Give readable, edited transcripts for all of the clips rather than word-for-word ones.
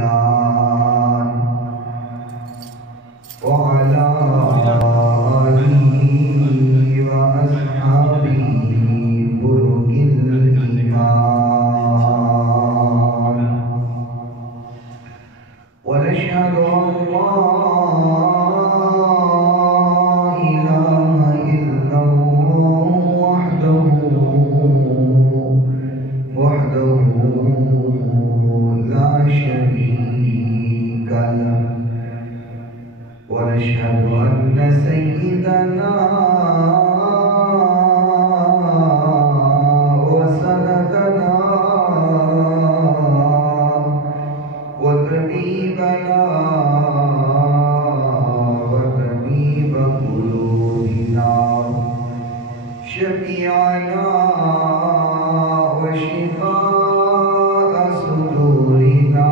البيان وعلى آله وأصحابه برق الإيمان ونشهد أن لا إله إلا الله وحده لا شريك له ونشهد أن سيدنا وسندنا وطبيبنا وطبيب قلوبنا شفيعنا وشفاء صدورنا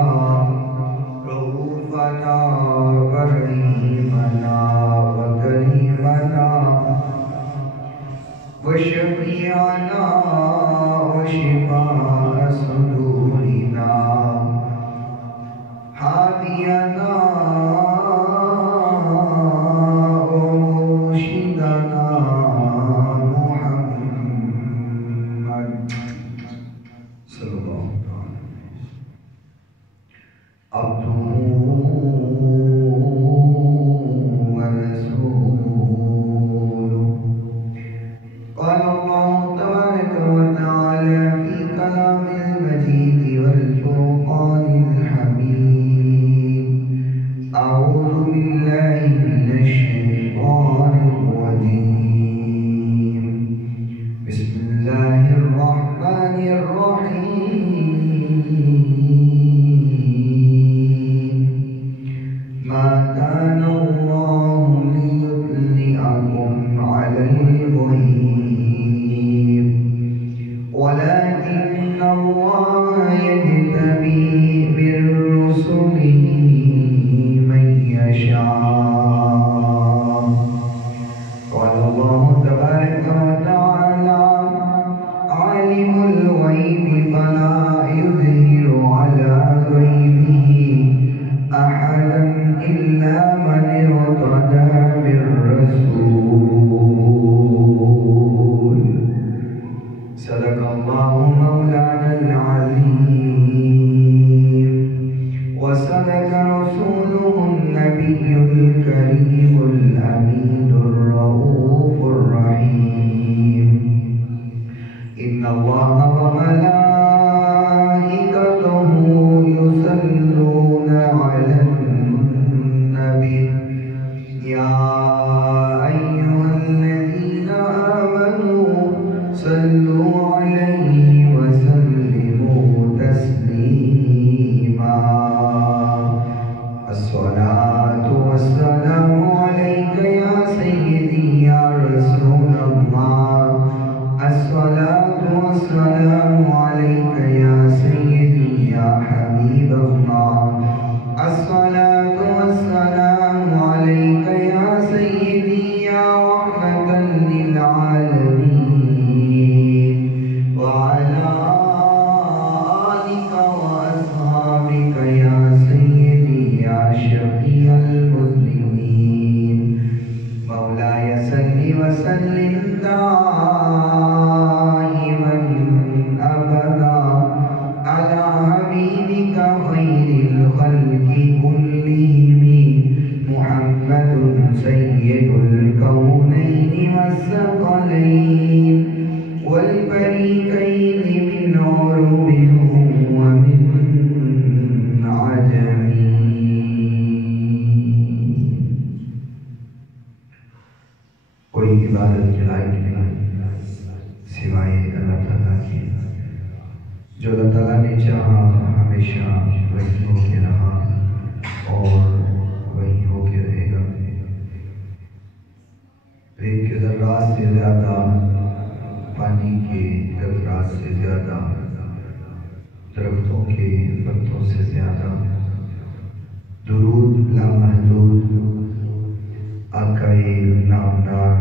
رؤوفنا ورحيمنا وكريمنا وشفيعنا وشفاء صدورنا هادينا ومرشدنا محمد صلى الله عليه وسلم عبده ورسوله قال الله تبارك وتعالى في كلام المجيد والفرقان الحميد أعوذ بالله من الشيطان الرجيم بسم الله الرحمن الرحيم ما كان الله ليطلعكم على الغيب ولكن الله يجتبي من رسله من يشاء قال الله تبارك وتعالى عالم الغيب فلا يظهر على غيبه أحدا إلا من ارتضى من رسول صدق الله مولانا العظيم وصدق رسوله النبي الكريم الأمين الرؤوف الرحيم إن الله وملائكته يصلون على النبي يا أيها الذين آمنوا صلوا عليه وسلموا تسليما الصلاة والسلام عليك يا سيدي يا رسول الله الصلاة والسلام عليك يا سيدي يا حبيب الله الصلاة والسلام عليك يا سيدي يا رحمة للعالمين وعلى آلك وأصحابك يا سيدي يا شفيع المسلمين مولاي صل وسلم دائما أبدا على حبيبك خير الخلق كلهم محمد سيد الكونين والثقلين والفريقين من عرب ومن عجم کوئی عبادت کے لائق نہیں سوائے اللہ تعالیٰ کی جو اللہ تعالیٰ نے چاہا ہمیشہ وہی ہو کے رہا اور وہی ہو کے رہے گا ریت کے ذرات سے زیادہ پانی کے قطرات سے زیادہ درختوں کے پتوں سے زیادہ درود لامحدود آقا نامدار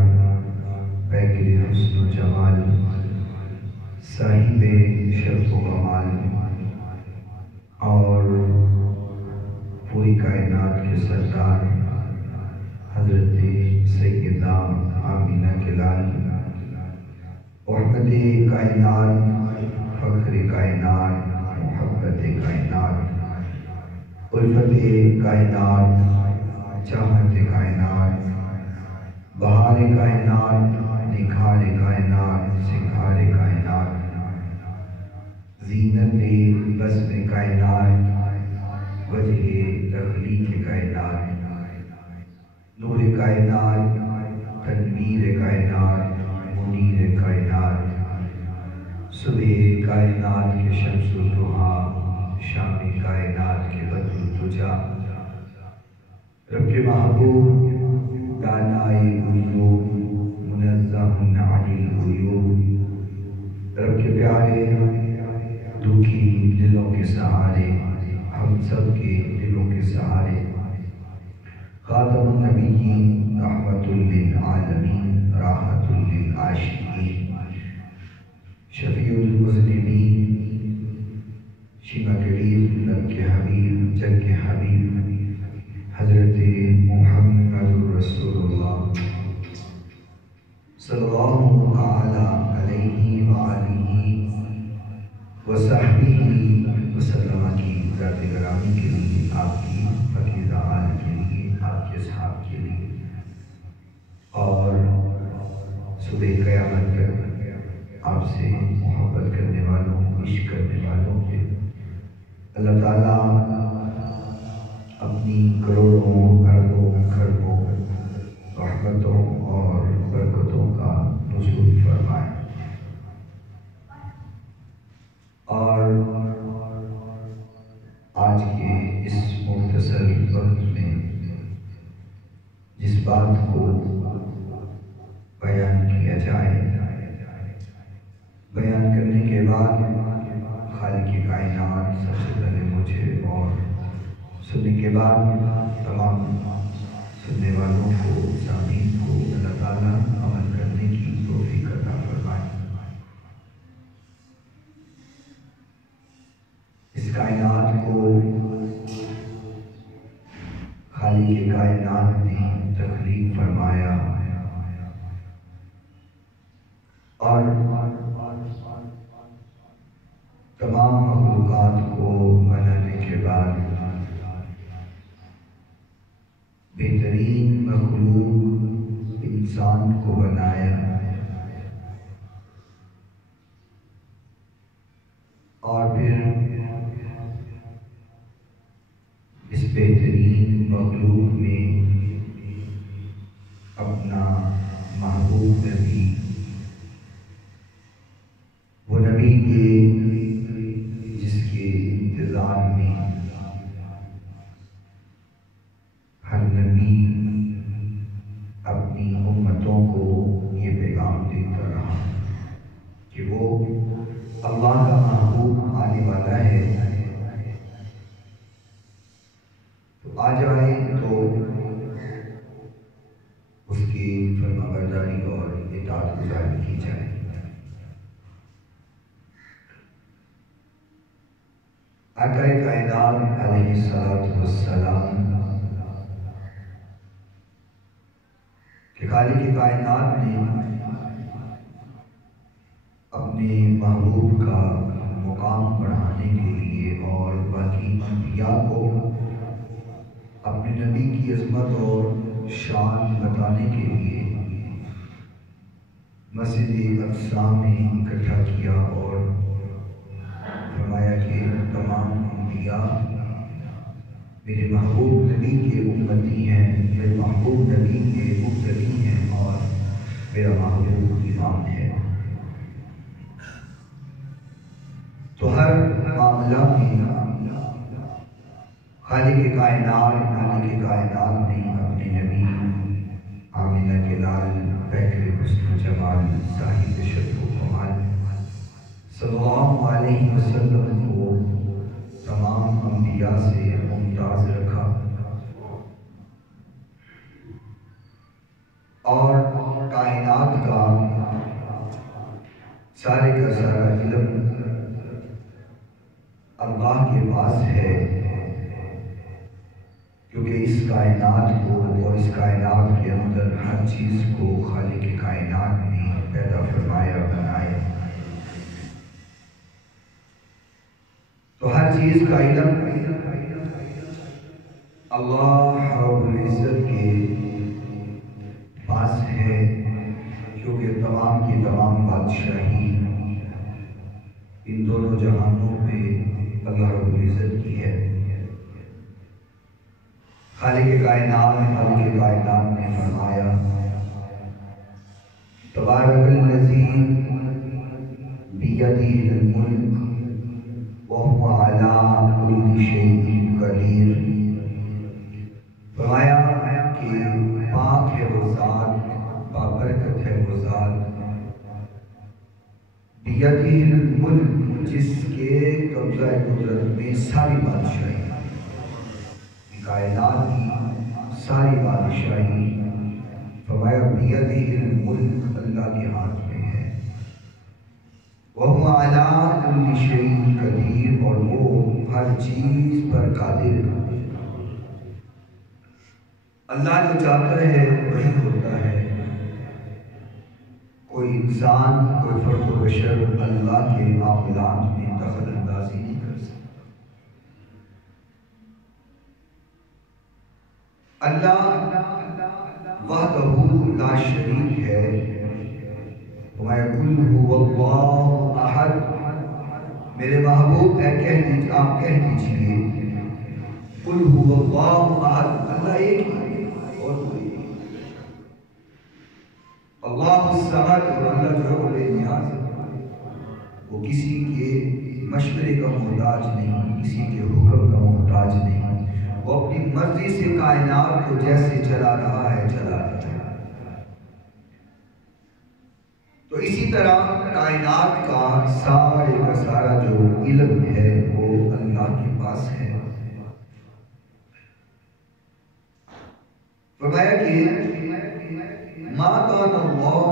پیکر حسن و جمال صاحب شرف و کمال اور کائنات کے سردار حضرت سیدہ آمینہ کے لال، احمد کائنات، فخر کائنات، محبت کائنات، الفت کائنات، چاہت کائنات، بہار کائنات، نکھار کائنات، سنگھار کائنات، زینت بزم کائنات، وجہ تخلیق کائنات، نور کائنات، تنویر کائنات، منیر کائنات، صبح کائنات کے شمس و ضحیٰ، شام کائنات کے بدر و دجا، رب کے محبوب دانائے غیوب، منزہ عن العیوب، رب کے پیارے دکھی دلوں کے سہارے، ہم سب کے دلوں کے سہارے، خاتم النبیین، رحمت للعالمین، راحت للعاشقین، شفیع المذنبین، شیما کریم، رب کے حبیب، جگ کے حبیب، حضرت محمد رسول اللہ صلی اللہ تعالی علیہ وآلہ وصحبہ وسلم کی ذات گرامی کے لیے، آپ کی پاکیزہ آل کے لیے، آپ کے اصحاب کے لیے، اور صبح قیامت تک آپ سے محبت کرنے والوں، عشق کرنے والوں کے اللہ تعالیٰ اپنی کروڑوں اربوں کھربوں رحمتوں اور برکتوں کا نزول فرمائے۔ اور آج کے اس مختصر وقت میں جس بات کو بیان کیا جائے، بیان کرنے کے بعد خالق کائنات سب سے پہلے مجھے اور سننے کے بعد تمام سننے والوں کو، سامعین کو اللہ تعالیٰ عمل کرنے کی توفیق عطا فرمائے۔ اس کائنات کو خالق کائنات نے تخلیق فرمایا، اور تمام مخلوقات کو بنانے کے بعد بہترین مخلوق انسان کو بنایا، اور پھر اس بہترین مخلوق میں اپنا محبوب نبی، وہ نبی کے جس کے انتظار میں ہر نبی اپنی امتوں کو یہ پیغام دیتا رہا کہ وہ اللہ کا محبوب آنے والا ہے، تو آ جائے تو اس کی فرمانبرداری اور اطاعت گزاری کی جائے۔ آقا کائنات علیہ السلام کہ خالق کائنات نے اپنے محبوب کا مقام بڑھانے کے لیے اور باقی انبیاء کو اپنے نبی کی عظمت اور شان بتانے کے لیے مسجد اقصی میں اکٹھا کیا اور فرمایا کہ تمام انبیاء میرے محبوب نبی کے امتی ہیں، میرے محبوب نبی کے مقتدی ہیں، اور میرا محبوب امام ہے۔ تو ہر معاملہ میں خالق کائنات نے اپنے نبی آمینہ کے لال بحر حسن و جمال صاحب شرف و کمال صلی اللہ علیہ وسلم کو تمام انبیاء سے ممتاز رکھا، اور کائنات کا سارے کا سارا علم اللہ کے پاس ہے، کائنات کو اور اس کائنات کے اندر ہر چیز کو خالق کائنات نے پیدا فرمایا بنایا. تو ہر چیز کا علم اللہ رب العزت کے پاس ہے، کیونکہ تمام کی تمام بادشاہی ان دونوں جہانوں پہ اللہ رب العزت کی ہے. خالق کائنات نے فرمایا تبارک الذی بیدہ الملک وہو علی کل شیء قدیر. فرمایا کہ پاک ہے وہ ذات، بابرکت ہے وہ ذات، بیدہ الملک جس کے قبضہ قدرت میں ساری بادشاہی، کائنات کی ساری بادشاہی. فرمایا بیدہ الملک اللہ کے ہاتھ میں ہے. وَهُوَ عَلَىٰ كُلِّ شَيْءٍ قَدِيرٌ اور وہ ہر چیز پر قادر. اللہ جو چاہتا ہے وہی ہوتا ہے. کوئی انسان، کوئی فرد و بشر اللہ کے معاملات میں دخل اندازی نہیں کر سکتا. اللہ وحدہ لا شریک ہے. قُلْ هُوَ اللَّهُ أَحَدٌ میرے محبوب آپ کہہ دیجئے قُلْ هُوَ اللَّهُ أَحَدٌ اللہ ایک ہی اور کوئی نہیں. اللہ الصمد اور اللہ جو ہے وہ بے نیاز ہے، وہ کسی کے مشورے کا محتاج نہیں، کسی کے حکم کا محتاج نہیں. وہ اپنی مرضی سے کائنات کو جیسے چلا رہا ہے چلا رہا ہے. تو اسی طرح کائنات کا سارے کا سارا جو علم ہے وہ اللہ کے پاس ہے. فرمایا کہ ما کان اللہ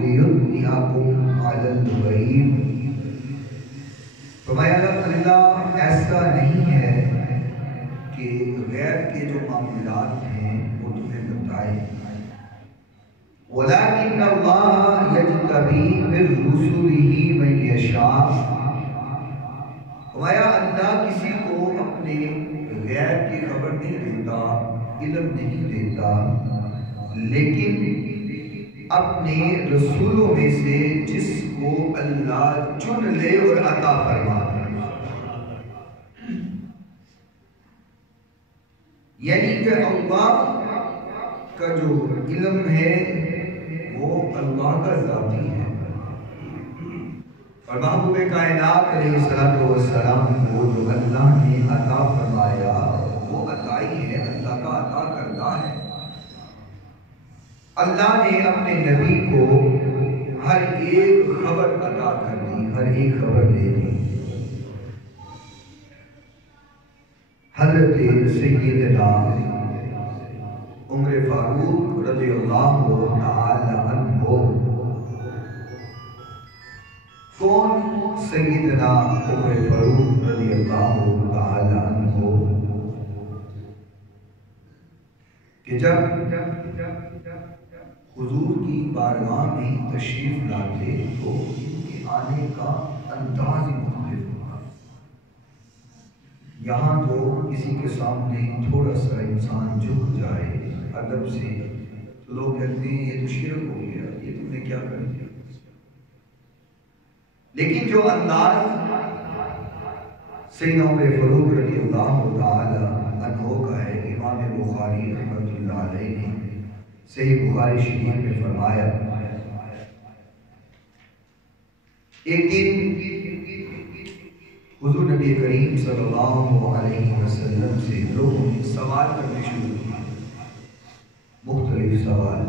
لیطلعکم علی الغیب. فرمایا اللہ ایسا نہیں ہے کہ غیب کے جو معاملات ہیں وہ تمہیں بتائے. وَلَكِنَّ اللَّهَ يَجْتَبِي مِن رُّسُلِهِ مَن يَشَاءُ. فرمایا اللہ کسی کو اپنے غیب کی خبر نہیں دیتا، علم نہیں دیتا، لیکن اپنے رسولوں میں سے جس کو اللہ چن لے اور عطا فرما. یعنی کہ اللہ کا جو علم ہے وہ اللہ کا ذاتی ہے. اور محبوب کائنات علیہ السلام کو جو اللہ نے عطا فرمایا وہ عطائی ہے، اللہ کا عطا کردہ ہے. اللہ نے اپنے نبی کو ہر ایک خبر عطا کر دی، ہر ایک خبر دے دی. حضرت سیدنا عمر فاروق رضی اللہ تعالی عنہ. کون سیدنا عمر فاروق رضی اللہ تعالی عنہ؟ کہ جب حضور کی بارگاہ میں تشریف لاتے تو ان کے آنے کا انداز مختلف ہوگا. یہاں تو کسی کے سامنے تھوڑا سا انسان جھک جائے ادب سے تو لوگ کہتے ہیں یہ تو شرک ہو گیا، یہ تم نے کیا کر دیا. لیکن جو انداز سیدنا عمر فاروق رضی اللہ تعالی عنہ کا ہے، امام بخاری رحمۃ اللہ علیہ نے صحیح بخاری شریف میں فرمایا ایک دن حضور نبی کریم صلی اللہ علیہ وسلم سے لوگوں نے سوال کرنے شروع کیے، مختلف سوال.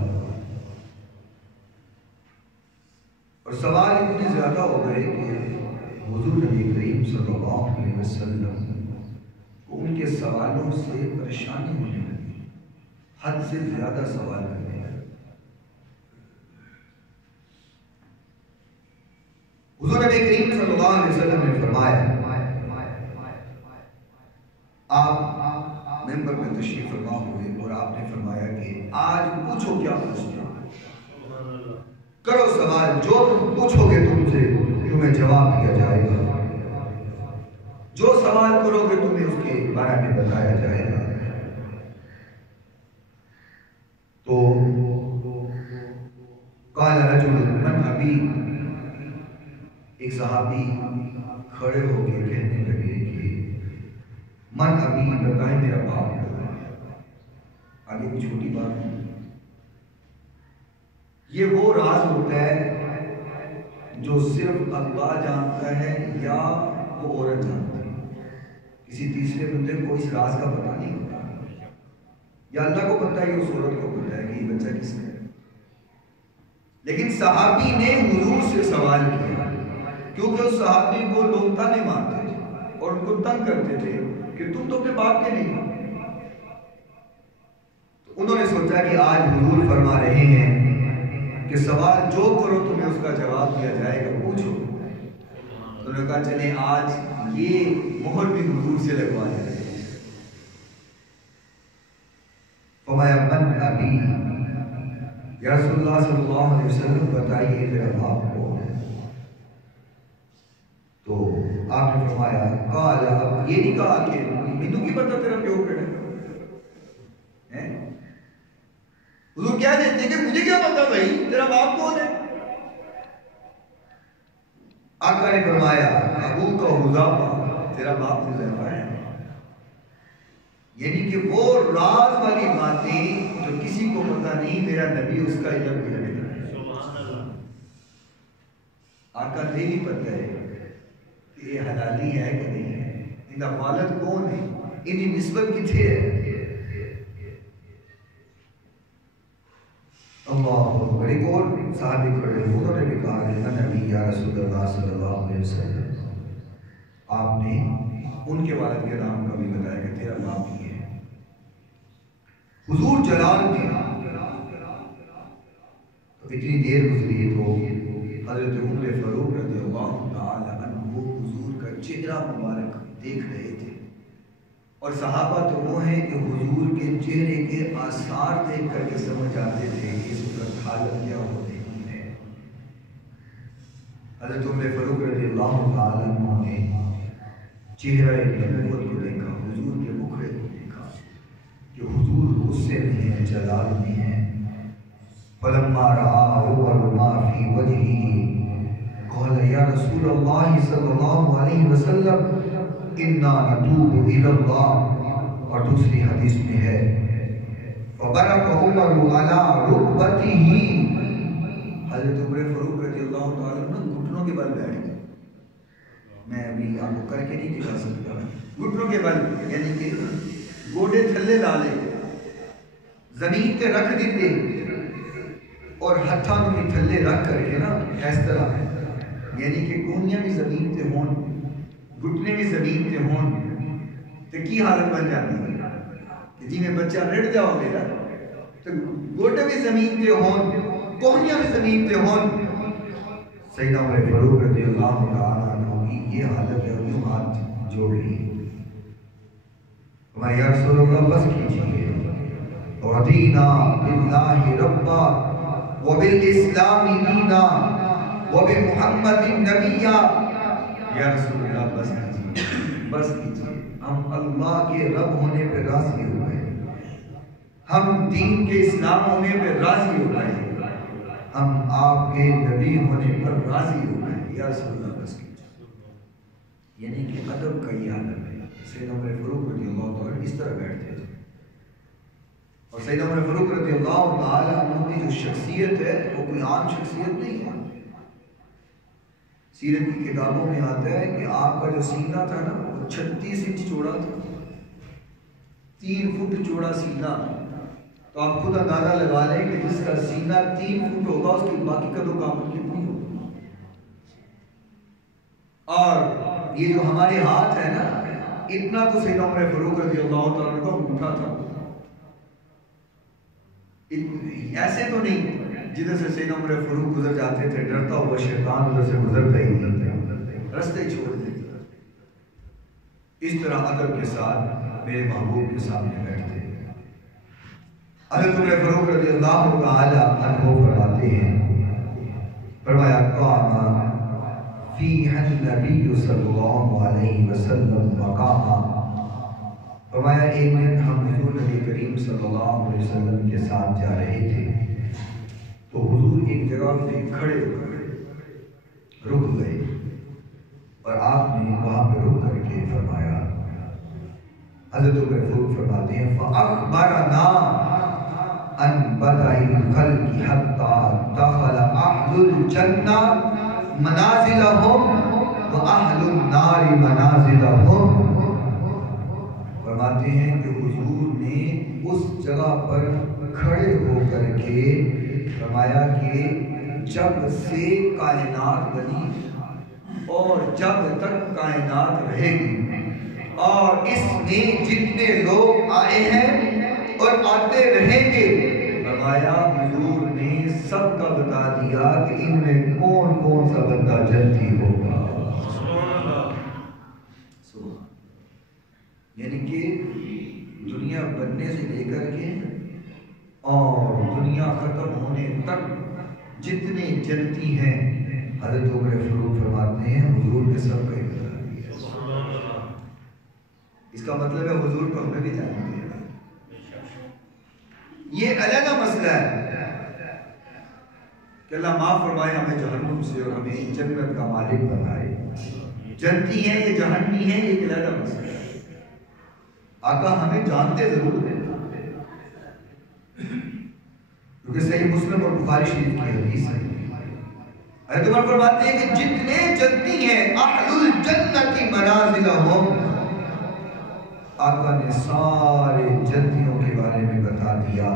اور سوال اتنے زیادہ ہو گئے کہ حضور نبی کریم صلی اللہ علیہ وسلم کو ان کے سوالوں سے پریشانی ہونے لگی، حد سے زیادہ سوال کرنے لگے. حضور نبی کریم صلی اللہ علیہ وسلم نے فرمایا آپ ممبر میں تشریف فرما ہوئے اور آپ نے فرمایا کہ آج پوچھو کیا پوچھتے ہو، کرو سوال، جو تم پوچھو گے تم سے تمہیں جواب دیا جائے گا، جو سوال کرو گے تمہیں اس کے بارے میں بتایا جائے گا۔ تو قال رجل من ابی، ایک صحابی کھڑے ہو کے کہنے لگے کہ من ابی، بتائیں میرا باپ۔ آگے کوئی چھوٹی بات نہیں، یہ وہ راز ہوتا ہے جو صرف اللہ جانتا ہے یا وہ عورت جانتی ہے، کسی تیسرے بندے کو اس راز کا پتہ نہیں ہوتا، یا اللہ کو پتہ ہے کہ اس عورت کو پتہ ہے کہ یہ بچہ کس کا ہے۔ لیکن صحابی نے حضور سے سوال کیا، کیونکہ اس صحابی کو لوگ تانے مارتے تھے اور ان کو تنگ کرتے تھے کہ تم تو اپنے باپ کے نہیں ہو۔ تو انہوں نے سوچا کہ آج حضور فرما رہے ہیں کہ سوال جو کرو تمہیں اس کا جواب دیا جائے گا، پوچھو۔ تو انہوں نے کہا چلیں آج یہ مہر بھی حضور سے لگوا دیں۔ فرمایا من ابی، یا رسول اللہ صلی اللہ علیہ وسلم بتائیے میرا باپ کون ہے؟ تو آپ نے فرمایا قال، اب یہ نہیں کہا کہ مینوں کی پتہ تیرا پیو کہڑا ہے؟ حضور کیا دیتے ہیں کہ مجھے کیا پتہ بھائی تیرا باپ کون ہے؟ آقا نے فرمایا ابو کا حذیفہ، تیرا باپ حذیفہ ہے۔ یعنی کہ وہ راز والی باتیں جو کسی کو پتہ نہیں، میرا نبی اس کا علم بھی رکھتا ہے۔ سبحان اللہ۔ آقا نے بھی پتہ ہے کہ یہ حلالی ہے کہ نہیں ہے، ان کا والد کون ہے، ان کی نسبت کتھے ہے۔ اللہ اکبر۔ ایک اور صحابی کھڑے انہوں نے بھی کہا کہ میں نبی یا رسول اللہ صلی اللہ علیہ وسلم، آپ نے ان کے والد کے نام کا بھی بتایا کہ تیرا باپ ہی ہے۔ حضور جلال میں تو اتنی دیر گزری تو حضرت عمر فاروق رضی اللہ تعالی عنہ حضور کا چہرہ مبارک دیکھ رہے تھے، اور صحابہ تو وہ ہیں کہ حضور کے چہرے کے آثار دیکھ کر کے سمجھ جاتے تھے کہ اس وقت حالت کیا ہونے کی ہے۔ حضرت عمر فاروق رضی اللہ تعالی عنہ نے چہرہ نبوت کو دیکھا، حضور کے مکھڑے کو دیکھا کہ حضور غصے میں ہیں، جلال میں ہیں۔ فلما رأى عمر ما في وجهه قال یا رسول اللہ صلی اللہ علیہ وسلم انا نتوب الى اللہ، اور دوسری حدیث میں ہے فبرك عمر على ركبته، حضرت عمر فاروق رضی اللہ تعالیٰ عنہ گھٹنوں کے بل بیٹھ گئے۔ میں ابھی آپ کو کر کے نہیں دکھا سکتا، گھٹنوں کے بل یعنی کہ گوڑے تھلے ڈالے، زمین تے رکھ دیتے اور ہتھاں بھی تھلے رکھ کر کے نا اس طرح، یعنی کہ کونیاں بھی زمین تے ہون، گھٹنے بھی زمین تے ہون، تو کی حالت بن جاتی ہے کہ جی میں بچہ رڑ جاؤ گے نا، تو گوٹے بھی زمین تے ہون، کونیاں بھی زمین تے ہون۔ سیدنا عمر فاروق رضی اللہ تعالیٰ عنہ کی یہ حالت ہے، یوں ہاتھ جوڑ لی، میں یا رسول اللہ بس کیجئے، رضینا باللہ ربا وبالاسلام دینا وبمحمد نبیا، یا رسول اللہ بس کیجئے، بس کیجئے، ہم اللہ کے رب ہونے پہ راضی ہو گئے، ہم دین کے اسلام ہونے پہ راضی ہو گئے، ہم آپ کے نبی ہونے پر راضی ہو گئے، یا رسول اللہ بس کیجئے۔ یعنی کہ ادب کا یہ عالم ہے۔ سیدنا عمر فاروق رضی اللہ تعالیٰ اس طرح بیٹھتے تھے، اور سیدنا عمر فاروق رضی اللہ تعالیٰ عنہ کی جو شخصیت ہے وہ کوئی عام شخصیت نہیں ہے۔ سیرت کی کتابوں میں آتا ہے کہ آپ کا جو سینہ تھا نا وہ 36 انچ چوڑا تھا، 3 فٹ چوڑا سینہ۔ تو آپ خود اندازہ لگا لیں کہ جس کا سینہ 3 فٹ ہوگا اس کی باقی قدوں کا کتنی ہوگی۔ اور یہ جو ہمارے ہاتھ ہے نا، اتنا تو سیدنا عمر فاروق رضی اللہ تعالیٰ عنہ کا انگوٹھا تھا، ایسے تو نہیں جدھر سے سیدنا عمر فاروق گزر جاتے تھے ڈرتا ہوا شیطان ادھر سے گزرتا ہی نہیں، رستے چھوڑ دیتا۔ اس طرح ادب کے ساتھ میرے محبوب کے سامنے بیٹھتے ہیں۔ حضرت عمر فاروق رضی اللہ تعالی عنہ فرماتے ہیں، فرمایا قام فیہ النبی صلی اللہ علیہ وسلم مقاما، فرمایا ایک دن ہم حضور نبی کریم صلی اللہ علیہ وسلم کے ساتھ جا رہے تھے تو حضور ایک جگہ پہ کھڑے رک گئے اور آپ نے وہاں پہ رک کر کے فرمایا، حضرت عمر فاروق فرماتے ہیں فَأَخْبَرَنَا أَنْ بَدَئِ الْخَلْقِ حَتَّى دَخَلَ أَهْلُ الْجَنَّةِ مَنَازِلَهُمْ وَأَهْلُ النَّارِ مَنَازِلَهُمْ۔ فرماتے ہیں کہ حضور نے اس جگہ پر کھڑے ہو کر کے فرمایا کہ جب سے کائنات بنی اور جب تک کائنات رہے گی اور اس میں جتنے لوگ آئے ہیں اور آتے رہیں گے، فرمایا حضور نے سب کا بتا دیا کہ ان میں کون کون سا بندہ جنتی ہوگا۔ یعنی کہ دنیا بننے سے لے کر کے اور دنیا ختم ہونے تک جتنے جنتی ہیں، حضرت عمر فاروق فرماتے ہیں حضور کے سب کا اقرار کیا۔ اس کا مطلب ہے حضور کو ہمیں بھی جانتے ہیں۔ یہ علیحدہ مسئلہ ہے کہ اللہ معاف فرمائے ہمیں جہنم سے اور ہمیں جنت کا مالک بنائے۔ جنتی ہیں یہ جہنمی ہیں، یہ ایک علیحدہ مسئلہ ہے۔ آقا ہمیں جانتے ضرور ہیں، کیونکہ صحیح مسلم اور بخاری شریف کی حدیث ہے۔ حضرت عمر فرماتے ہیں کہ جتنے جنتی ہیں اہل الجنت منازلہم، آقا نے سارے جنتیوں کے بارے میں بتا دیا،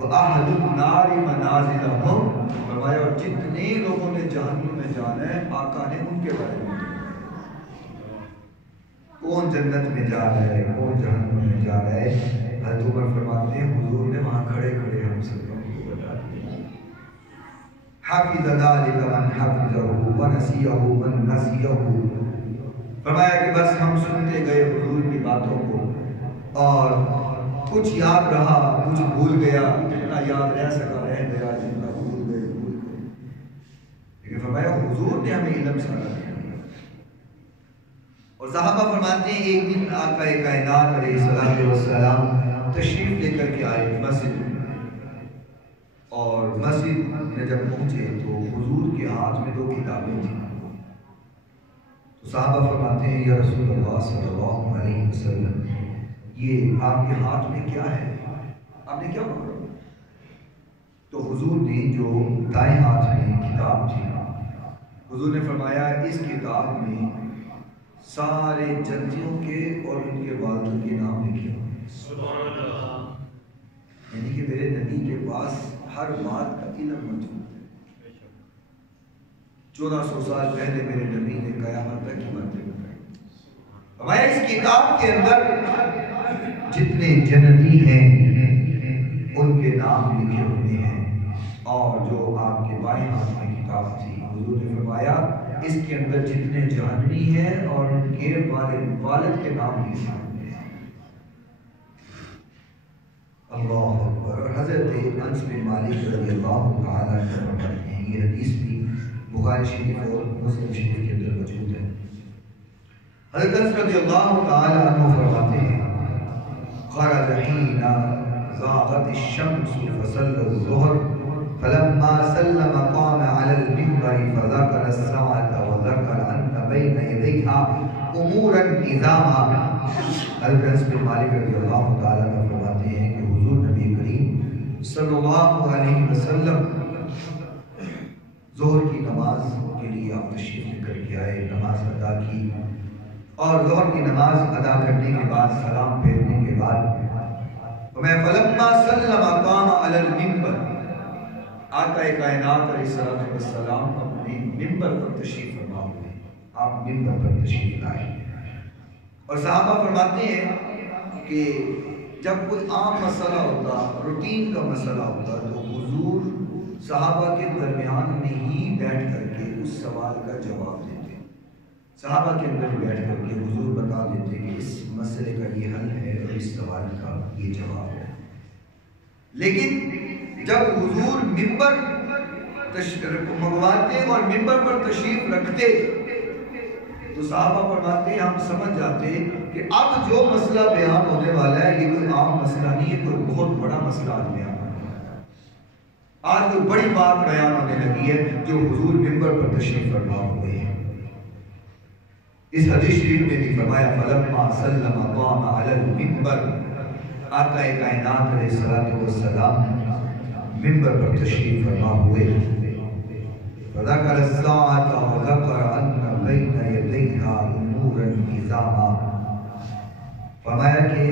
وَأَهْلُ النَّارِ مَنَازِلَهُمْ، فرمایا اور جتنے لوگوں نے جہنم میں جانا ہے آقا نے ان کے بارے میں کون جنت میں جا رہا ہے کون جہنم میں جا رہا ہے۔ حضرت عمر فرماتے ہیں حضور نے وہاں کھڑے کھڑے ہم سب کو بتا دیا۔ حافظ ذلک من حفظہ ونسیہ من نسیہ، فرمایا کہ بس ہم سنتے گئے حضور کی باتوں کو اور کچھ یاد رہا کچھ بھول گیا، جتنا یاد رہ سکا رہ گیا، جتنا بھول گئے بھول گئے، لیکن فرمایا حضور نے ہمیں علم سارا دیا۔ اور صحابہ فرماتے ہیں ایک دن آقا کائنات علیہ السلام تشریف لے کر کے آئے مسجد میں، اور مسجد میں جب پہنچے تو حضور کے ہاتھ میں 2 کتابیں تھیں۔ تو صحابہ فرماتے ہیں یا رسول اللہ صلی اللہ علیہ وسلم یہ آپ کے ہاتھ میں کیا ہے، آپ نے کیا پکڑا؟ تو حضور نے جو دائیں ہاتھ میں کتاب تھی، حضور نے فرمایا اس کتاب میں سارے جنتیوں کے اور ان کے والدوں کے نام لکھے ہوئے۔ سبحان اللہ، یعنی کہ میرے نبی کے پاس ہر بات کا علم موجود ہے۔ 1400 سال پہلے میرے نبی نے قیامت تک کی باتیں بتائی۔ ہمارے اس کتاب کے اندر جتنے جنتی ہیں ان کے نام لکھے ہوئے ہیں، اور جو آپ کے بائیں ہاتھ میں کتاب تھی حضور نے فرمایا اس کے اندر جتنے جہنمی ہیں اور ان کے والد کے نام لکھے ہوئے ہیں۔ اللہ اکبر۔ حضرت انس بن مالک رضی اللہ تعالیٰ عنہ فرماتے ہیں، یہ حدیث بھی بخاری شریف اور مسلم شریف کے اندر موجود ہے۔ حضرت انس رضی اللہ تعالیٰ عنہ فرماتے ہیں خرج حین زاغت الشمس فصلى الظهر فلما سلم قام على المنبر فذكر الساعة وذكر أن بين يديها أمورا إذاما۔ حضرت انس بن مالک رضی اللہ تعالیٰ عنہ فرماتے ہیں کہ حضور نبی کریم صلی اللہ علیہ وسلم ظہر کی نماز کے لیے آپ تشریف لے کر کے آئے، نماز ادا کی، اور ظہر کی نماز ادا کرنے کے بعد سلام پھیرنے کے بعد میں فلما سلم قام علی المنبر، آقا کائنات علیہ السلام اپنے منبر پر تشریف فرما ہوئے، آپ منبر پر تشریف لائے، اور صحابہ فرماتے ہیں کہ جب کوئی عام مسئلہ ہوتا، روٹین کا مسئلہ ہوتا، تو حضور صحابہ کے درمیان میں ہی بیٹھ کر کے اس سوال کا جواب دیتے۔ صحابہ کے اندر بیٹھ کر کے حضور بتا دیتے کہ اس مسئلے کا یہ حل ہے اور اس سوال کا یہ جواب ہے. لیکن جب حضور ممبر منگواتے اور ممبر پر تشریف رکھتے تو صحابہ فرماتے ہیں ہم سمجھ جاتے کہ اب جو مسئلہ بیان ہونے والا ہے یہ کوئی عام مسئلہ نہیں ہے، کوئی بہت بڑا مسئلہ آج بیان ہونے والا ہے. آج کوئی بڑی بات بیان ہونے لگی ہے جو حضور ممبر پر تشریف فرما ہوئے ہیں. اس حدیث شریف میں بھی فرمایا فلما سلم قام علی المنبر، آقا کائنات علیہ السلام ممبر پر تشریف فرما ہوئے. فذكر الساعة وذكر أن بين يديها أمورا عظاما، فرمایا کہ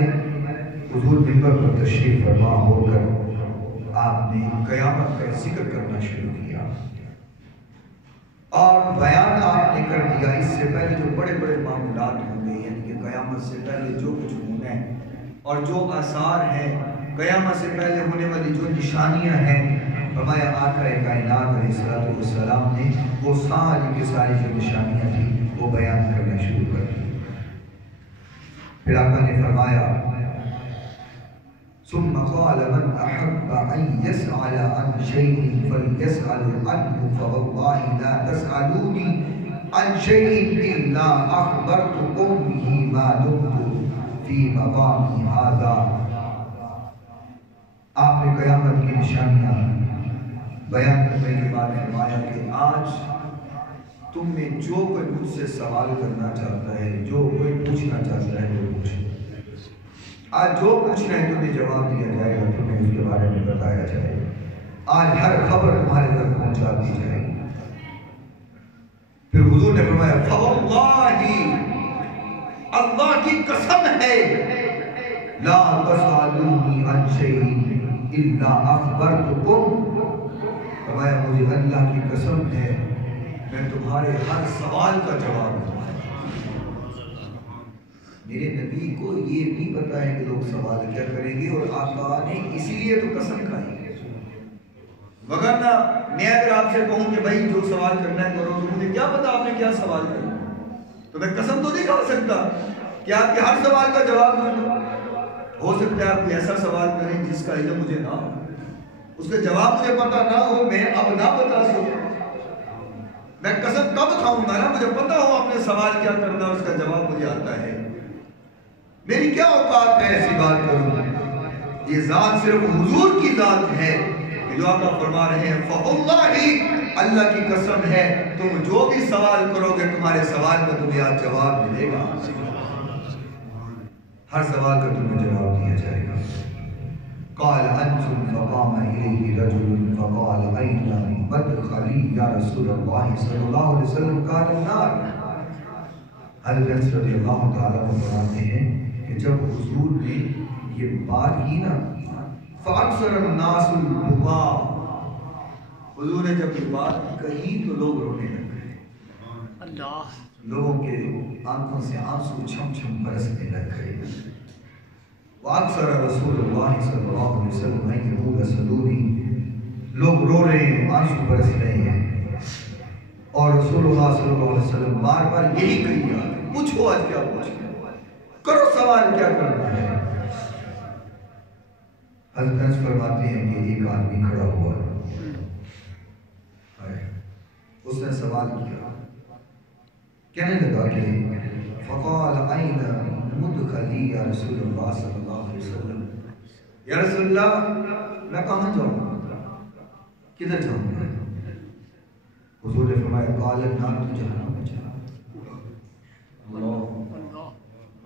حضور ممبر پر تشریف فرما ہو کر آپ نے قیامت کا ذکر کرنا شروع کیا اور بیان آپ نے کر دیا اس سے پہلے جو بڑے بڑے معاملات ہوں گے، یعنی کہ قیامت سے پہلے جو کچھ ہونا ہے اور جو آثار ہیں، قیامت سے پہلے ہونے والی جو نشانیاں ہیں، فرمایا آقا کائنات علیہ السلام نے وہ ساری کی ساری جو نشانیاں تھیں وہ بیان کرنا شروع کر دی. پھر آقا نے فرمایا ثم قال من احب ان يسأل عن شيء فليسأل عنه فوالله لا تسألوني عن شيء الا اخبرتكم به ما دمت في مقامي هذا. آپ نے قیامت کی نشانیاں بیان کرنے کے بعد فرمایا کہ آج تم میں جو کوئی مجھ سے سوال کرنا چاہتا ہے، جو کوئی پوچھنا چاہتا ہے وہ پوچھے. آج جو پوچھنا ہے تمہیں جواب دیا جائے گا، تمہیں اس کے بارے میں بتایا جائے گا. آج ہر خبر تمہارے تک پہنچا دی جائے گی. پھر حضور نے فرمایا فواللہ، اللہ کی قسم ہے، لا تسألونی عن شیء الا اخبرتکم، فرمایا مجھے اللہ کی قسم ہے میں تمہارے ہر سوال کا جواب دوں. میرے نبی کو یہ نہیں پتا ہے کہ لوگ سوال کیا کریں گے، اور آقا نے اسی لیے تو قسم کھائی ہے. وگرنہ میں اگر آپ سے کہوں کہ بھائی جو سوال کرنا ہے کرو، تو مجھے کیا پتا آپ نے کیا سوال کرنا، تو میں قسم تو نہیں کھا سکتا کہ آپ کے ہر سوال کا جواب دوں. ہو سکتا ہے آپ کوئی ایسا سوال کریں جس کا علم مجھے نہ ہو، اس کا جواب مجھے پتا نہ ہو، میں اب نہ بتا سکوں. میں قسم کب کھاؤں گا نا مجھے پتا ہو آپ نے سوال کیا کرنا، اس کا جواب مجھے آتا ہے. میری کیا اوقات ہے ایسی بات کروں. یہ ذات صرف حضور کی ذات ہے کہ جو آقا فرما رہے ہیں فواللہ، اللہ کی قسم ہے تم جو بھی سوال کرو گے تمہارے سوال کا تمہیں آج جواب ملے گا. ہر سوال کا تمہیں جواب دیا جائے گا. قال انتم فقام الیہ رجل فقال این مدخلی یا رسول اللہ صلی اللہ علیہ وسلم، قال النار. حضرت انس رضی اللہ تعالیٰ عنہ فرماتے ہیں کہ جب حضور نے یہ بات کی نا فاکثر الناس البکاء، حضور نے جب یہ بات کہی تو لوگ رونے لگ گئے. اللہ، لوگوں کے آنکھوں سے آنسو چھم چھم برسنے لگ گئے. واکثر رسول اللہ صلی اللہ علیہ وسلم یقول صدوری، لوگ رو رہے ہیں، آنسو برس رہے ہیں، اور رسول اللہ صلی اللہ علیہ وسلم بار بار یہی کہی جا رہے ہیں پوچھو آج کیا پوچھو، کرو سوال کیا کرنا ہے. حضرت انس فرماتے ہیں کہ ایک آدمی کھڑا ہوا، اس نے سوال کیا، کہنے لگا کہ فقال این مدخلی یا رسول اللہ صلی اللہ علیہ وسلم، یا رسول اللہ میں کہاں جاؤں، کدھر جاؤں گا. حضور نے فرمایا قال النار، تو جہنم میں جا. اللہ،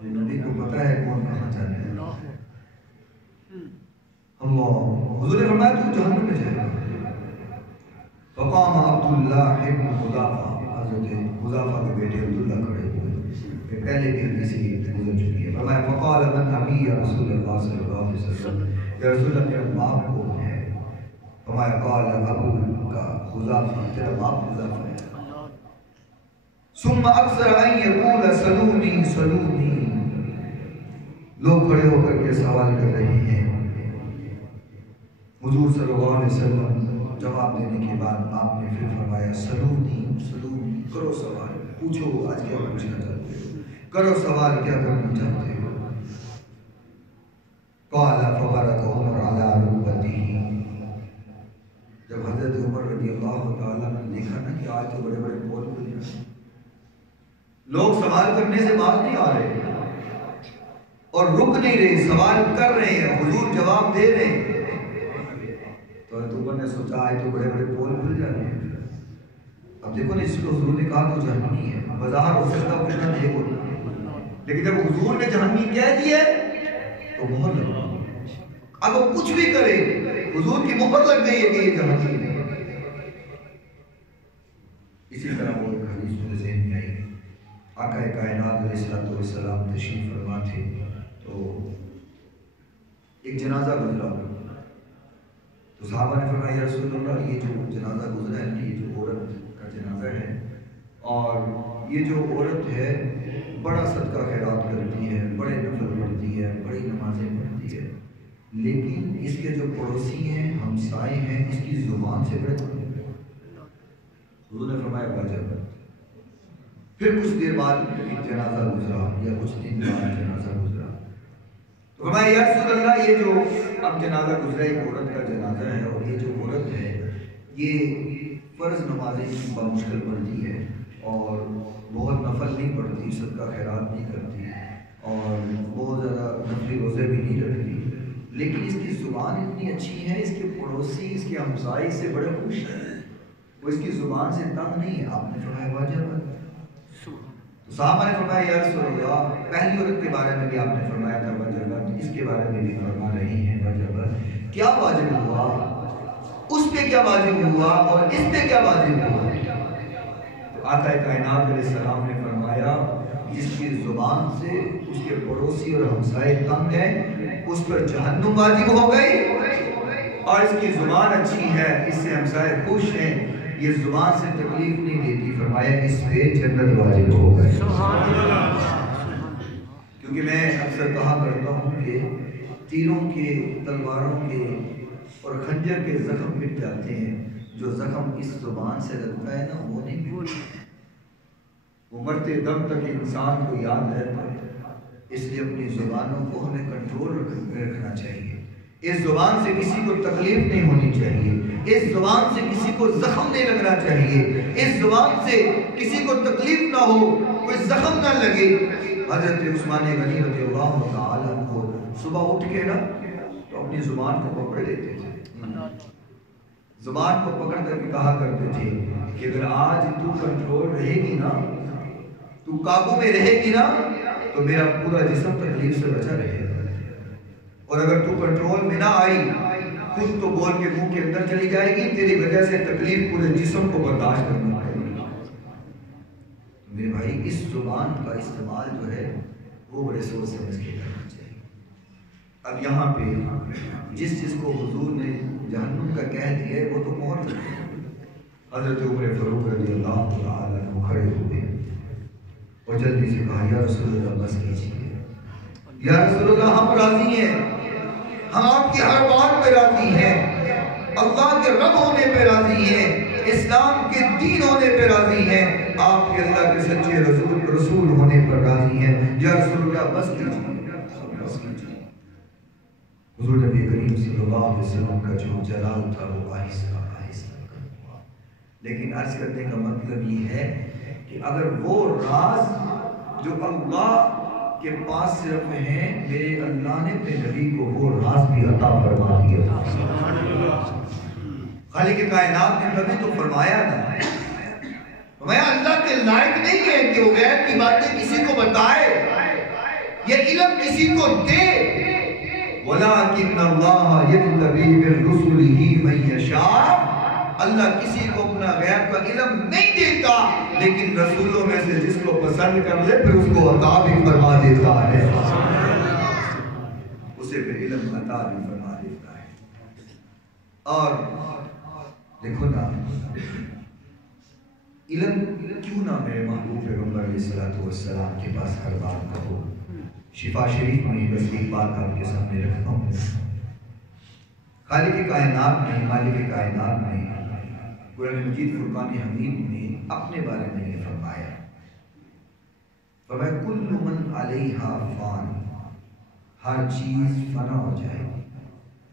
نبی کو پتا ہے کون کہاں جانا ہے. اللہ، حضور نے فرمایا تو جہنم میں جائے گا. فقام عبداللہ ابن حذافہ، حضرت حذافہ کے بیٹے عبداللہ کھڑے ہوئے، پہلے بھی حدیث گزر چکی ہے. فرمایا فقال من ابی یا رسول اللہ صلی اللہ علیہ وسلم، یا رسول اللہ میرا باپ کون ہے. فرمایا قال ابو کا حذافہ، تیرا باپ حذافہ ہے. ثم اکثر ان یقول سلونی سلونی، لوگ کھڑے ہو کر کے سوال کر رہے ہیں. حضور صلی اللہ علیہ وسلم جواب دینے کے بعد آپ نے پھر فرمایا سلونی سلونی، کرو سوال. پوچھو آج کیا پوچھنا چاہتے ہو، کرو سوال کیا کرنا چاہتے ہو۔ قال فبرك عمر على ركبته، جب حضرت عمر رضی اللہ تعالیٰ نے دیکھا نا کہ آج تو بڑے بڑے بول کھل جائیں، لوگ سوال کرنے سے باز نہیں آ رہے اور رک نہیں رہے، سوال کر رہے ہیں، حضور جواب دے رہے ہیں، تو حضرت عمر نے سوچا آج تو بڑے بڑے بول کھل جانے ہیں۔ اب دیکھو نا، اس کو حضور نے کہا تو جہنمی ہے، بازار ہو سکتا ہے کتنا دیکھو، لیکن جب حضور نے جہنمی کہہ دیا تو مہر لگا، اب وہ کچھ بھی کرے حضور کی مہر لگ گئی ہے کہ یہ جہنمی ہے۔ اسی طرح وہ ایک حدیث میرے ذہن میں آئی، آقا کائنات علیہ الصلوۃ والسلام تشریف فرما تھے تو ایک جنازہ گزرا، تو صحابہ نے فرمایا یا رسول اللہ یہ جو جنازہ گزرا ہے، یہ جو عورت کا جنازہ ہے، اور یہ جو عورت ہے بڑا صدقہ خیرات کرتی ہے، بڑے نفل پڑھتی ہے، بڑی نمازیں پڑھتی ہے، لیکن اس کے جو پڑوسی ہیں، ہمسائے ہیں، اس کی زبان سے بڑے تنگ ہیں۔ حضور نے فرمایا واجب۔ پھر کچھ دیر بعد ایک جنازہ گزرا یا کچھ دن بعد جنازہ گزرا، تو فرمایا یا رسول اللہ یہ جو اب جنازہ گزرا ایک عورت کا جنازہ ہے، اور یہ جو عورت ہے یہ فرض نمازیں بمشکل پڑھتی ہے اور بہت نفل نہیں پڑھتی، صدقہ خیرات نہیں کرتی اور بہت زیادہ نفلی روزے بھی نہیں رکھتی، لیکن اس کی زبان اتنی اچھی ہے، اس کے پڑوسی، اس کے ہمسائے سے بڑے خوش ہیں، وہ اس کی زبان سے تنگ نہیں ہے۔ آپ نے فرمایا واجب ہے۔ تو صحابہ نے فرمایا یا رسول اللہ پہلی عورت کے بارے میں بھی آپ نے فرمایا تھا واجب ہے، اس کے بارے میں بھی فرما رہے ہیں واجب ہے، کیا واجب ہوا، اس پہ کیا واجب ہوا اور اس پہ کیا واجب ہوا؟ تو آقا کائنات علیہ السلام نے فرمایا جس کی زبان سے اس کے پڑوسی اور ہمسائے تنگ ہیں اس پر جہنم واجب ہو گئی، اور اس کی زبان اچھی ہے، اس سے ہمسائے خوش ہیں، یہ زبان سے تکلیف نہیں دیتی، فرمایا اس پہ جنت واجب ہو گئی۔ کیونکہ میں اکثر کہا کرتا ہوں کہ تیروں کے، تلواروں کے اور خنجر کے زخم مٹ جاتے ہیں، جو زخم اس زبان سے لگتا ہے نا وہ نہیں مٹتا، وہ مرتے دم تک انسان کو یاد رہتا ہے۔ اس لیے اپنی زبانوں کو ہمیں کنٹرول رکھنا چاہیے، اس زبان سے کسی کو تکلیف نہیں ہونی چاہیے، اس زبان سے کسی کو زخم نہیں لگنا چاہیے، اس زبان سے کسی کو تکلیف نہ ہو، کوئی زخم نہ لگے۔ حضرت عثمان غنی رضی اللہ تعالیٰ عنہ صبح اٹھ کے نا تو اپنی زبان کو پکڑ لیتے تھے، زبان کو پکڑ کر کے کہا کرتے تھے کہ اگر آج تو کنٹرول رہے گی نا، تو قابو میں رہے گی نا، تو میرا پورا جسم تکلیف سے بچا رہے گا، اور اگر تو کنٹرول میں نہ آئی، خود تو بول کے منہ کے اندر چلی جائے گی، تیری وجہ سے تکلیف پورے جسم کو برداشت کرنا پڑے گا۔ میرے بھائی اس زبان کا استعمال جو ہے وہ بڑے سوچ سمجھ کے کرنا چاہیے۔ اب یہاں پہ جس چیز کو حضور نے جہنم کا کہہ دیا ہے وہ تو مہر لگی۔ حضرت عمر فاروق رضی اللہ تعالیٰ عنہ کھڑے ہوئے اور جلدی سے کہا یا رسول اللہ بس کیجیے، یا رسول اللہ ہم راضی ہیں، ہم آپ کی ہر بات پہ راضی ہیں، اللہ کے رب ہونے پہ راضی ہیں، اسلام کے دین ہونے پہ راضی ہیں، آپ کے اللہ کے سچے رسول ہونے پر راضی ہیں، یا رسول اللہ بس کیجیے، بس کیجیے۔ حضور نبی کریم صلی اللہ علیہ وسلم کا جو جلال تھا وہ آہستہ آہستہ کم ہوا، لیکن عرض کرنے کا مطلب یہ ہے کہ اگر وہ راز جو اللہ کے پاس صرف ہیں، میرے اللہ نے اپنے نبی کو وہ راز بھی عطا فرما دیا۔ خالق کائنات نے کبھی تو فرمایا نا، فرمایا اللہ کے لائق نہیں ہے کہ وہ غیب کی باتیں کسی کو بتائے، یہ علم کسی کو دے، وَلَٰكِنَّ اللَّهَ يَجْتَبِي مِن رُّسُلِهِ مَن يَشَاءُ، اللہ کسی کو اپنا غیب کا علم نہیں دیتا، لیکن رسولوں میں سے جس کو پسند کر لے پھر اس کو عطا بھی فرما دیتا ہے، اسے پھر علم عطا بھی فرما دیتا ہے۔ اور دیکھو نا، علم کیوں نہ میرے محبوب پیغمبر علیہ السلام کے پاس ہر بات کا ہو۔ شفا شریف میں بس ایک بات آپ کے سامنے رکھتا ہوں، خالق کائنات میں، مالک کائنات میں قرآن مجید فرقان حمید میں اپنے بارے میں یہ فرمایا فرمایا کل من علیہا فان، ہر چیز فنا ہو جائے گی،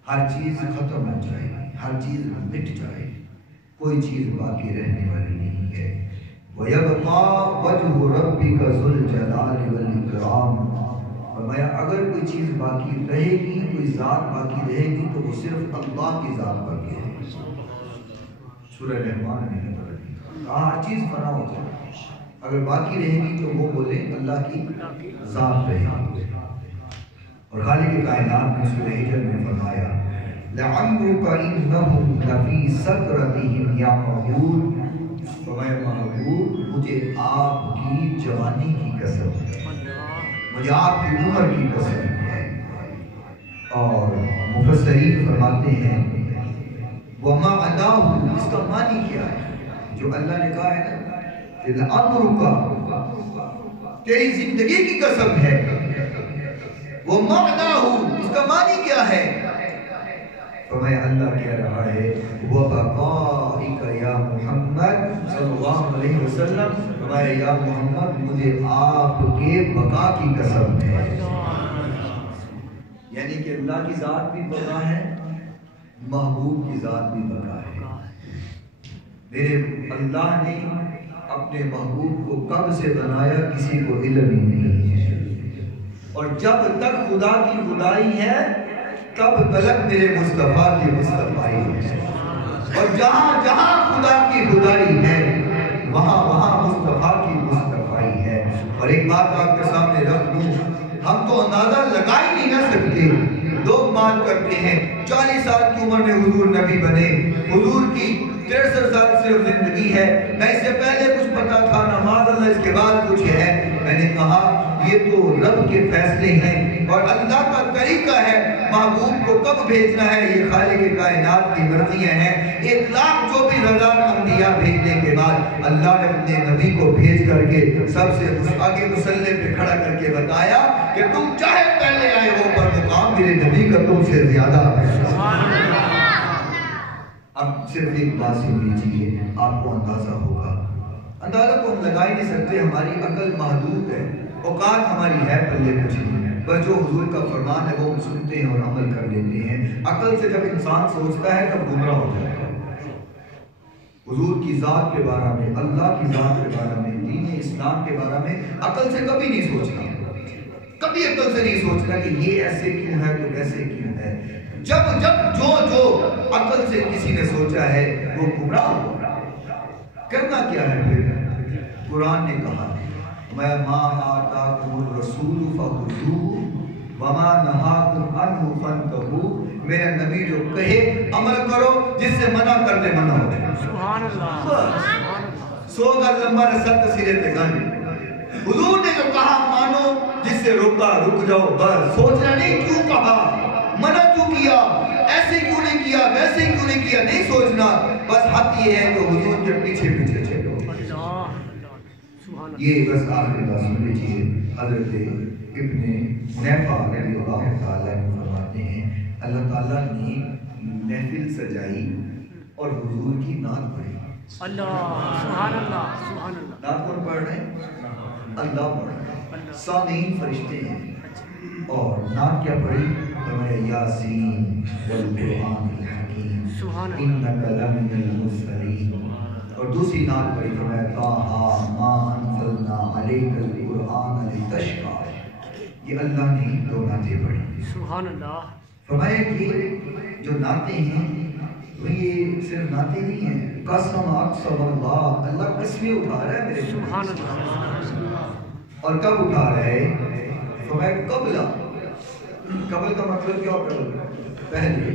ہر چیز ختم ہو جائے گی، ہر چیز مٹ جائے گی، کوئی چیز باقی رہنے والی نہیں ہے۔ وَيَبْقَى وَجْهُ رَبِّكَ ذُو الْجَلَالِ وَالْإِكْرَامِ، فرمایا اگر کوئی چیز باقی رہے گی، کوئی ذات باقی رہے گی تو وہ صرف اللہ کی ذات باقی رہے گی۔ سورہ رحمان میں ہے ہر چیز فنا ہو جائے گی، اگر باقی رہے گی تو وہ بولے اللہ کی ذات رہے گی۔ اور خالق کائنات نے سورہ ہجر میں فرمایا لَعَمْرُكَ إِنَّهُمْ لَفِي سَكْرَتِهِمْ يَعْمَهُونَ، فرمایا محبوب مجھے آپ کی جوانی کی قسم ہے، مجھے آپ کی عمر کی قسم ہے۔ اور مفسرین فرماتے ہیں وَمَعْنَاهُ، اس کا معنی کیا ہے؟ جو اللہ نے کہا ہے نا لَعَمْرُكَ، تیری زندگی کی قسم ہے، وَمَعْنَاهُ، اس کا معنی کیا ہے؟ فرمایا اللہ کہہ رہا ہے وَبَقَائِكَ یا محمد صلی اللہ علیہ وسلم، فرمایا یا محمد مجھے آپ کے بقا کی قسم ہے۔ یعنی کہ اللہ کی ذات بھی بقا ہے، محبوب کی ذات بھی بقا ہے۔ میرے اللہ نے اپنے محبوب کو کب سے بنایا کسی کو علم ہی نہیں ہے، اور جب تک خدا کی خدائی ہے تب تلک میرے مصطفیٰ کی مصطفائی ہے، اور جہاں جہاں خدا کی خدائی ہے وہاں وہاں مصطفیٰ کی مصطفائی ہے۔ اور ایک بات آپ کے سامنے رکھ دوں، ہم تو اندازہ لگا ہی نہیں نہ سکتے، لوگ بات کرتے ہیں 40 سال کی عمر میں حضور نبی بنے، حضور کی 63 سال صرف زندگی ہے، نہ اس سے پہلے کچھ پتا تھا نہ معاذ اللہ اس کے بعد کچھ ہے۔ میں نے کہا یہ تو رب کے فیصلے ہیں اور اللہ کا طریقہ ہے، محبوب کو کب بھیجنا ہے یہ خالق کائنات کی مرضیاں ہیں۔ 1,24,000 انبیاء بھیجنے کے بعد اللہ نے اپنے نبی کو بھیج کر کے سب سے آگے مسلح پہ کھڑا کر کے بتایا کہ تم چاہے پہلے آئے ہو پر مقام میرے نبی کا تم سے زیادہ ہے۔ اب صرف ایک بات سن لیجیے، آپ کو اندازہ ہوگا، اندازہ تو ہم لگا ہی نہیں سکتے، ہماری عقل محدود ہے، اوقات ہماری ہے پلے کچھ نہیں، بس جو حضور کا فرمان ہے وہ ہم سنتے ہیں اور عمل کر لیتے ہیں۔ عقل سے جب انسان سوچتا ہے تب گمراہ ہو جاتا ہے۔ حضور کی ذات کے بارے میں، اللہ کی ذات کے بارے میں، دین اسلام کے بارے میں عقل سے کبھی نہیں سوچنا، کبھی عقل سے نہیں سوچنا کہ یہ ایسے کیوں ہے تو ویسے کیوں ہے۔ جب جو عقل سے کسی نے سوچا ہے وہ گمراہ ہو۔ کرنا کیا ہے پھر؟ قرآن نے کہا مَا آتَاكُمُ الرَّسُولُ فَخُذُوهُ وَمَا نَهَاكُمْ عَنْهُ فَانْتَهُوا، میرا نبی جو کہے عمل کرو، جس سے منع کر دے منع ہو جائے۔ سبحان اللہ، 100 گز لمبا رسد سیرے پہ گن، حضور نے جو کہا مانو، جس سے روکا رک جاؤ، بس سوچنا نہیں کیوں کہا، منع کیوں کیا، ایسے کیوں نہیں کیا، ویسے کیوں نہیں کیا، نہیں سوچنا، بس حق یہ ہے کہ حضور کے پیچھے پیچھے چلو۔ یہ بس آخری بات سن لیجیے، حضرت ابن حنیفہ رضی اللہ تعالیٰ عنہ فرماتے ہیں اللہ تعالیٰ نے محفل سجائی اور حضور کی نعت پڑھی۔ اللہ سبحان اللہ، سبحان اللہ۔ نعت کون پڑھ رہے ہیں؟ اللہ پڑھ رہے ہیں، سامعین فرشتے ہیں۔ اور نعت کیا پڑھی؟ فرمایا یاسین والقرآن الحکیم انک لمن المرسلین۔ اور دوسری نعت پڑھی، فرمایا طٰہٰ ما انزلنا علیک القرآن لتشقیٰ۔ یہ اللہ نے 2 نعتیں پڑھی، سبحان اللہ۔ فرمایا کہ جو نعتیں ہیں وہ یہ صرف نعتیں نہیں ہیں، قسم اقسم اللہ، اللہ قسمیں اٹھا رہا ہے میرے، سبحان اللہ۔ اور کب اٹھا رہا ہے؟ فرمایا قبلہ، قبل کا مطلب کیا ہوتا ہے؟ پہلے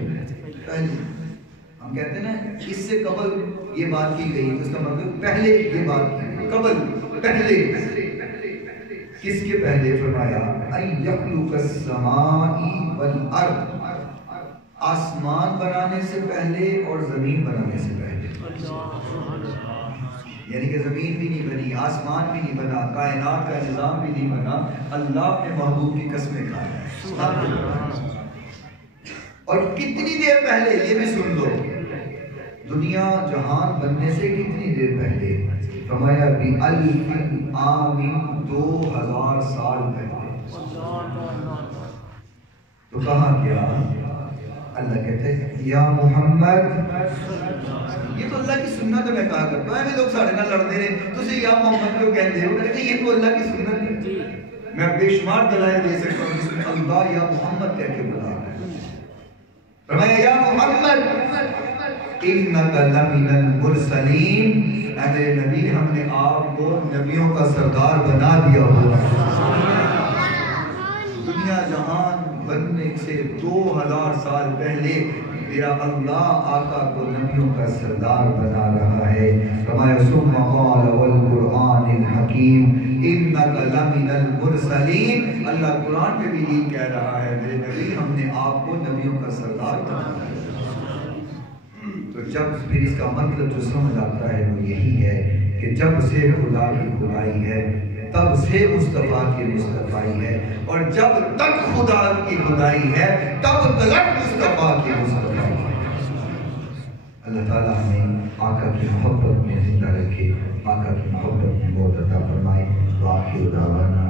ہم کہتے ہیں نا اس سے قبل یہ بات کی گئی، اس کا مطلب پہلے یہ بات کی گئی، قبل پہلے، کس کے پہلے؟ فرمایا ان یخلق السماء والارض، آسمان بنانے سے پہلے اور زمین بنانے سے پہلے۔ یعنی کہ زمین بھی نہیں بنی، آسمان بھی نہیں بنا، کائنات کا نظام بھی نہیں بنا، اللہ اپنے محبوب کی قسمیں کھا رہا ہے۔ اور کتنی دیر پہلے، یہ بھی سن لو، دنیا جہان بننے سے کتنی دیر پہلے فرمایا بھی الف آمین 2000 سال پہلے. تو کہاں کیا اللہ کہتے ہیں یا محمد. یہ تو اللہ کی سنت ہے. میں کہا کرتا ہوں ایویں لوگ ساڑھے نہ لڑتے رہے تو اسے یا محمد کیوں کہتے ہو. کہتے ہیں یہ تو اللہ کی سنت ہے. میں بے شمار دلائل دے سکتا ہوں جس میں اللہ یا محمد کہہ کے بلا رہا ہے. فرمایا یا محمد انک لمن المرسلین. اے میرے نبی ہم نے آپ کو نبیوں کا سردار بنا دیا ہوا. دنیا جہان بننے سے 2000 سال پہلے میرا اللہ آقا کو نبیوں کا سردار بنا رہا ہے. فرمایا ثم قال والقرآن الحکیم انک لمن المرسلین. اللہ قرآن میں بھی یہ کہہ رہا ہے میرے نبی ہم نے آپ کو نبیوں کا سردار بنا دیا. تو جب پھر اس کا مطلب جو سمجھ آتا ہے وہ یہی ہے کہ جب سے خدا کی خدائی ہے تب سے مصطفیٰ کی مصطفائی ہے. اور جب تک خدا کی خدائی ہے تب تک مصطفیٰ کی مصطفیٰ ہے. اللہ تعالیٰ ہمیں آقا کی محبت میں زندہ رکھے, آقا کی محبت میں موت عطا فرمائے. وآخر دعوانا